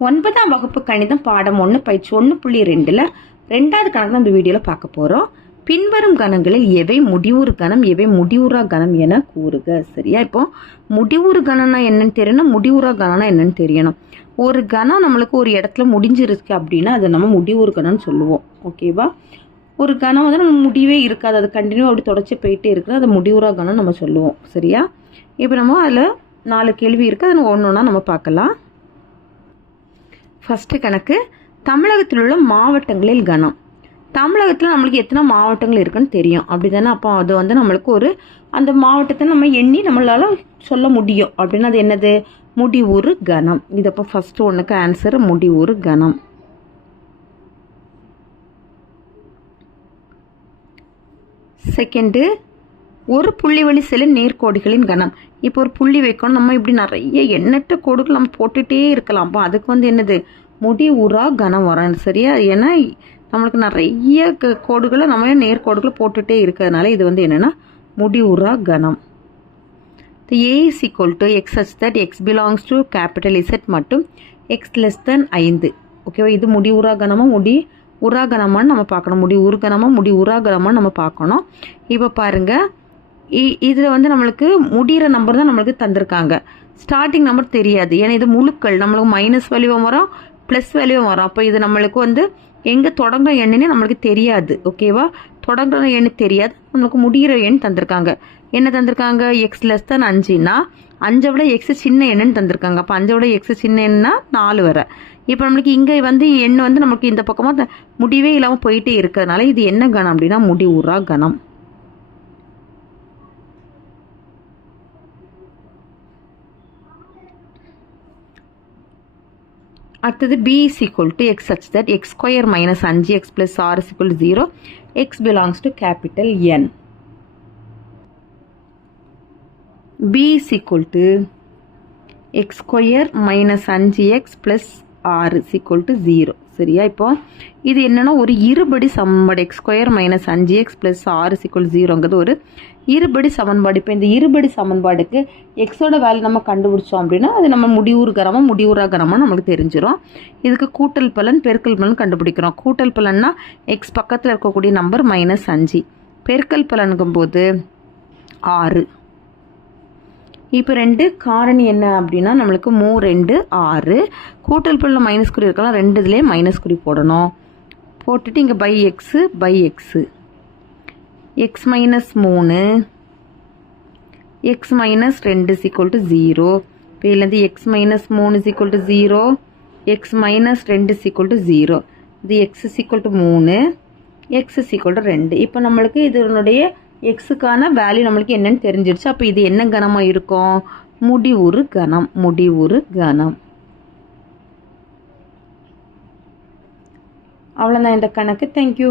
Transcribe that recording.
ஒன்பதாம் வகுப்பு கணிதம் பாடம் ஒன்று பயிற்சி ஒன்று புள்ளி ரெண்டில் ரெண்டாவது கணக்கு தான் இந்த வீடியோவில் பார்க்க போகிறோம் பின்வரும் கணங்களில் எவை முடிவுறு கணம் எவை முடிவுறா கணம் என கூறுக. சரியா? இப்போ முடிவுறு கணம்னா என்னன்னு தெரியணும் முடிவுறா கணம்னா என்னன்னு தெரியணும். ஒரு கணம் நம்மளுக்கு ஒரு இடத்துல முடிஞ்சிருக்கு அப்படின்னா அதை நம்ம முடிவுறு கணம்னு சொல்லுவோம். ஓகேவா ஒரு கணம் வந்து நம்ம முடிவே இருக்காது. அது கண்டினியூ அப்படி தொடச்சி போயிட்டே இருக்குது. அதை முடிவுறா கணம் நம்ம சொல்லுவோம். சரியா? இப்போ நம்ம அதில் நாலு கேள்வி இருக்குது அதை ஒன்று ஒன்றா நம்ம பார்க்கலாம். ஃபஸ்ட்டு கணக்கு தமிழகத்தில் உள்ள மாவட்டங்களில் கணம். தமிழகத்தில் நம்மளுக்கு எத்தனை மாவட்டங்கள் இருக்குன்னு தெரியும். அப்படி தானே அப்போ அது வந்து நம்மளுக்கு ஒரு அந்த மாவட்டத்தை நம்ம எண்ணி நம்மளால் சொல்ல முடியும். அப்படின்னா அது என்னது? முடிவுறு கணம். இது அப்போ ஃபஸ்ட்டு ஒன்றுக்கு ஆன்சர் முடிவுறு கணம். செகண்டு ஒரு புள்ளி வழி சில நேர்கோடுகளின் கணம். இப்போ ஒரு புள்ளி வைக்கணும். நம்ம இப்படி நிறைய எண்ணற்ற கோடுகள் நம்ம போட்டுகிட்டே இருக்கலாம். அப்போ அதுக்கு வந்து என்னது? முடி உரா கணம் வரும் சரியா? ஏன்னா நம்மளுக்கு நிறைய க- கோடுகளை நம்ம நேர்கோடுகளை போட்டுகிட்டே இருக்கிறதுனால இது வந்து என்னென்னா முடி உரா கணம். A is equal to X such that X belongs to capital Z மட்டும் எக்ஸ் லெஸ் தென் ஐந்து. ஓகேவா இது முடி உரா கணமா? முடி உராகணமான்னு நம்ம பார்க்கணும். முடி உருகணமாக முடி உரா கணமான்னு நம்ம பார்க்கணும். இப்போ பாருங்கள் இதில் வந்து நம்மளுக்கு முடிகிற நம்பர் தான் நம்மளுக்கு தந்திருக்காங்க. ஸ்டார்டிங் நம்பர் தெரியாது. ஏன்னா இது முழுக்கள். நம்மளுக்கு மைனஸ் வேல்யூவும் வரும் ப்ளஸ் வேல்யூவும் வரும். அப்போ இது நம்மளுக்கு வந்து எங்கே தொடங்குற எண்ணுன்னு நம்மளுக்கு தெரியாது. ஓகேவா தொடங்குற எண் தெரியாது. நம்மளுக்கு முடிகிற எண் தந்திருக்காங்க. என்ன தந்திருக்காங்க? எக்ஸ் லெஸ் தான் அஞ்சுன்னா அஞ்சை விட எக்ஸ் சின்ன எண்ணுன்னு தந்திருக்காங்க. அப்போ அஞ்சை விட எக்ஸ் சின்ன எண்ணுனா நாலு வர. இப்போ நம்மளுக்கு இங்கே வந்து எண் வந்து நமக்கு இந்த பக்கமாக முடிவே இல்லாமல் போயிட்டே இருக்கிறதுனால இது என்ன கணம் அப்படின்னா முடிவுறா கணம். அடுத்தது B is equal to X such that X square minus அஞ்சு X plus R is equal zero X belongs to capital N B is equal to X square minus அஞ்சு எக்ஸ் ப்ளஸ் ஆறு இஸ் ஈக்குவல் டு ஜீரோ சரியா? இப்போ இது என்னென்னா ஒரு இருபடி சமன்பாடு எக்ஸ் ஸ்கொயர் மைனஸ் அஞ்சு எக்ஸ் ப்ளஸ் ஆறு இஸ் ஜீரோங்கிறது ஒரு இருபடி சமன்பாடு. இப்போ இந்த இருபடி சமன்பாடுக்கு எக்ஸோட வேல்யூ நம்ம கண்டுபிடிச்சோம் அப்படின்னா அது நம்ம முடிவுறு கரமா நம்மளுக்கு நமக்கு தெரிஞ்சிடும் இதுக்கு கூட்டல் பலன் பெருக்கல் பலன் கண்டுபிடிக்கிறோம். கூட்டல் பலன்னா எக்ஸ் பக்கத்தில் இருக்கக்கூடிய நம்பர் மைனஸ் அஞ்சு. பெருக்கல் பலனுங்கும் போது ஆறு இப்போ ரெண்டு காரணி என்ன அப்படின்னா நம்மளுக்கு மூ ரெண்டு ஆறு. கூட்டல் பல்ல மைனஸ் குறி இருக்கலாம் ரெண்டு இதுலேயே மைனஸ் குறி போடணும். போட்டுட்டு இங்கே by X by X X minus மூணு. எக்ஸ் மைனஸ் ரெண்டு சீக்குவல் டு ஜீரோ இப்போ இதுலேருந்து எக்ஸ் மைனஸ் மூணு is equal to zero X minus ரெண்டு சீக்குவல் டு ஜீரோ இது எக்ஸ் சீக்குவல் டு மூணு. எக்ஸ் சீக்குவல் டு ரெண்டு. இப்போ நம்மளுக்கு இதனுடைய எக்ஸுக்கான வேல்யூ நம்மளுக்கு என்னன்னு தெரிஞ்சிருச்சு. அப்போ இது என்ன கணமாக இருக்கும்? முடிவுறு கணம் முடிவுறு கணம். அவ்வளோதான் இந்த கணக்கு. தேங்க்யூ